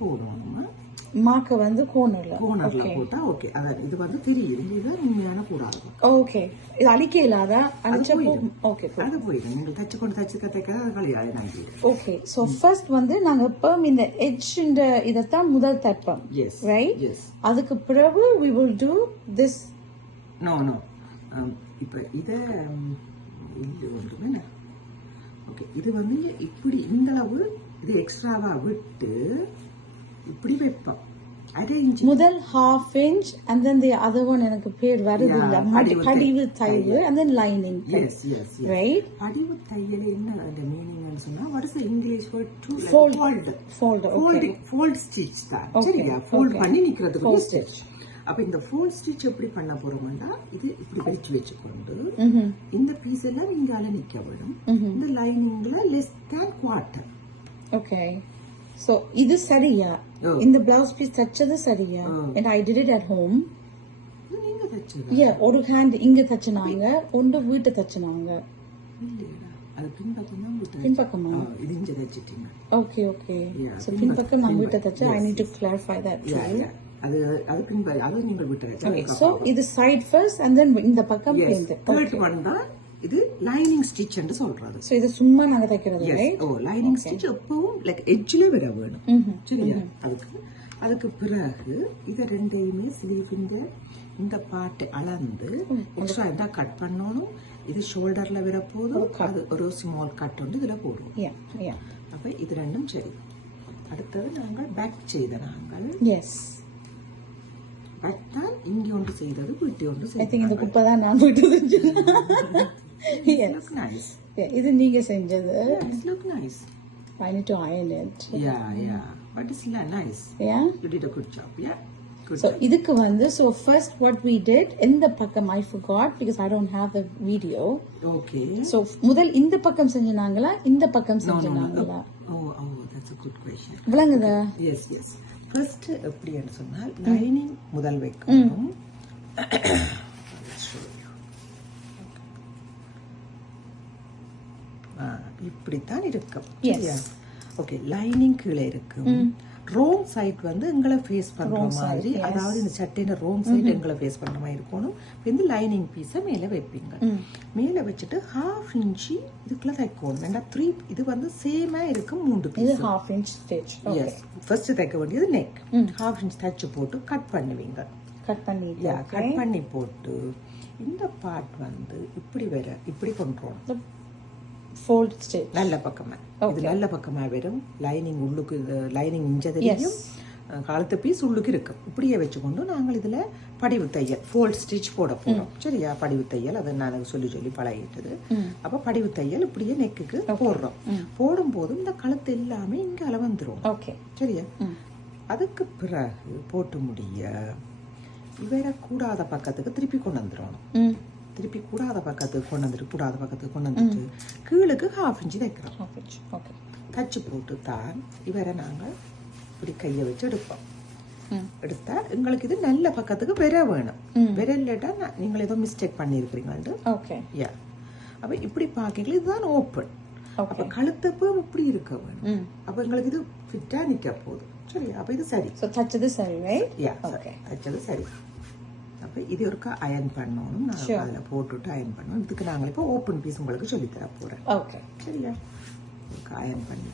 போடுவோம். மார்க்க வந்து கோனர்ல போட்டா ஓகே. அதான் இது வந்து தெரியுது, இது உண்மையான கூடாது. ஓகே, இது அழிக்க இல்லாத அழிச்சப்போ ஓகே அது போயிடும். நீங்க தச்சு கொண்டு தச்சு கதைக்க கலையாயினாங்க. ஓகே, சோ ஃபர்ஸ்ட் வந்து நாங்க எப்பவும் இந்த எட்ஜ் இந்த இதத்தான் முதல் தைப்போம். S right. எஸ். அதுக்கு பிறகு we will do this. No இப்போ இத இது ஒன்றுமே ஓகே. இது வந்து இப்படி இந்த அளவு இது எக்ஸ்ட்ராவா விட்டு இப்படி வைப்போம். முதல் half inch and then the other one எனக்கு பேர் வருது இல்ல, படிவு தையல் and then lining. Yes right. படிவு தையல் என்ன அந்த மீனிங்னு சொன்னா what is the English word to fold stitch தான். சரியா? fold பண்ணி நிக்கிறதுக்கு fold stitch. அப்ப இந்த fold stitch எப்படி பண்ண போறோம்னா இது இப்படி பிரிச்சு வெச்சுக்கொண்டு இந்த பீஸ் எல்லாம் இங்கால நிக்க விடும். இந்த லைனிங்ல less than quarter. Okay. So இது சரியா? இந்த blouse piece தச்சது சரியா? And I did it at home. நீங்க தச்சதா? Yeah, ஒரு hand இங்க தச்சனாங்க, ஒன்று வீட்டை தச்சனாங்க. இல்லடா, அது பின்பக்கம் தான் வீட்டை. பின்பக்கமா? இது இங்க தச்சிட்டீங்க. Okay. So பின்பக்கம் நான் வீட்டை தச்ச. I need to clarify that. அது பின்பக்கம் அது நீங்க வீட்டை தச்ச. Okay, so இது side first and then இந்த பக்கம் இந்த. Third one தான் இது லைனிங் ஸ்டிட்ச் என்று சொல்றது. சோ இது சும்மா நாங்க தைக்கிறது ரைட்? ஓ, லைனிங் ஸ்டிட்ச் எப்பவும் லைக் எட்ஜ்ல வர வேணும். சரியா? அதுக்கு பிறகு இத ரெண்டையுமே ஸ்லீவிங்க இந்த பார்ட் அளந்து எக்ஸ்ட்ரா இதா கட் பண்ணனும். இது ஷோல்டர்ல வர போதும். அது ஒரு ஸ்மால் கட் வந்து இதுல போடுவோம். அப்ப இது ரெண்டும் சரி. அடுத்து நாங்கள் பேக் செய்த நாங்கள் எஸ் பேக் தான் இங்க ஒன்று செய்தது, வீட்டு ஒன்று செய்தது. ஐ திங்க் இந்த குப்பை தான் நான் வீட்டு செஞ்சேன். It looks nice. Yeah, இது நீங்க செஞ்சது. It looks nice. I need to iron it. Yeah. But it's nice. Yeah. You did a good job. Yeah. Good. So இதுக்கு வந்து so first what we did இந்த பக்கம் I forgot because I don't have the video. Okay. So முதல் இந்த பக்கம் செஞ்சனாங்களா இந்த பக்கம் செஞ்சனாங்களா? Oh, that's a good question. விளங்குதா? Yes. First எப்படின்னு சொன்னால் லைனிங் முதல் வைக்கணும். இப்படித்தான் இருக்கும். ஓகே, லைனிங் கீழே இருக்கும். ரோங் சைட் வந்து எங்களை ஃபேஸ் பண்ற மாதிரி, அதாவது இந்த சட்டையில ரோங் சைட் எங்களை ஃபேஸ் பண்ற மாதிரி இருக்கணும். இந்த லைனிங் பீஸை மேல வைப்பீங்க. மேல வச்சுட்டு ½ இன்ச் இதுக்குள்ள தைக்கணும். வேண்டாம் 3. இது வந்து சேமா இருக்கும் 3 பீஸ். இது ½ இன்ச் ஸ்டிட்ச். எஸ், ஃபர்ஸ்ட் தைக்க வேண்டியது நெக். ½ இன்ச் தச்சு போட்டு கட் பண்ணுவீங்க. கட் பண்ணி போட்டு இந்த பார்ட் வந்து இப்படி கொண்டுறோம். fold stitch நல்ல பக்கமா. இது நல்ல பக்கமா வரும். லைனிங் உள்ளுக்கு, லைனிங் இஞ்சதையும் காலத்து பீஸ் உள்ளுக்கு இருக்கும். இப்படியே வச்சுக்கொண்டு நாங்கள் இதுல படிவு தையல் ஃபோல்ட் ஸ்டிச் போட போறோம். சரியா? படிவு தையல் அதை நான் சொல்லி பழகிட்டது. அப்ப படிவு தையல் இப்படியே நெக்குக்கு போடுறோம். போடும்போது இந்த கழுத்து எல்லாமே இங்கால வந்துரும். ஓகே, சரியா? அதுக்கு பிறகு போட்டு முடிய இவர கூடாத பக்கத்துக்கு திருப்பி கொண்டு வந்துடணும். திருப்பி கூடாத பக்கத்துக்கு கொண்டு வந்துட்டு கீழுக்கு ½ இன்ச் தைக்கிறோம். தச்சு போட்டு தான் இவரை நாங்கள் இப்படி கையை வச்சு எடுப்போம். எடுத்தா எங்களுக்கு இது நல்ல பக்கத்துக்கு வர வேணும். வர இல்லாட்டா நீங்கள் ஏதோ மிஸ்டேக் பண்ணிருக்கிறீங்கன்ட்டு. அப்ப இப்படி பாக்கீங்களா, இதுதான் ஓப்பன். அப்ப கழுத்தப்ப இப்படி இருக்க வேணும். அப்ப எங்களுக்கு இது ஃபிட்டா நிக்க போகுது. சரி, அப்ப இது சரி. தச்சது சரி, ரைட்? தச்சது சரி. அப்ப இது ஒருக்கா அயன் பண்ணணும். நான் அதுல போட்டுட்டு அயன் பண்ணணும். இதுக்கு நாங்கள் இப்போ ஓப்பன் பீஸ் உங்களுக்கு சொல்லி தர போறேன். சரியா? அயன் பண்ணி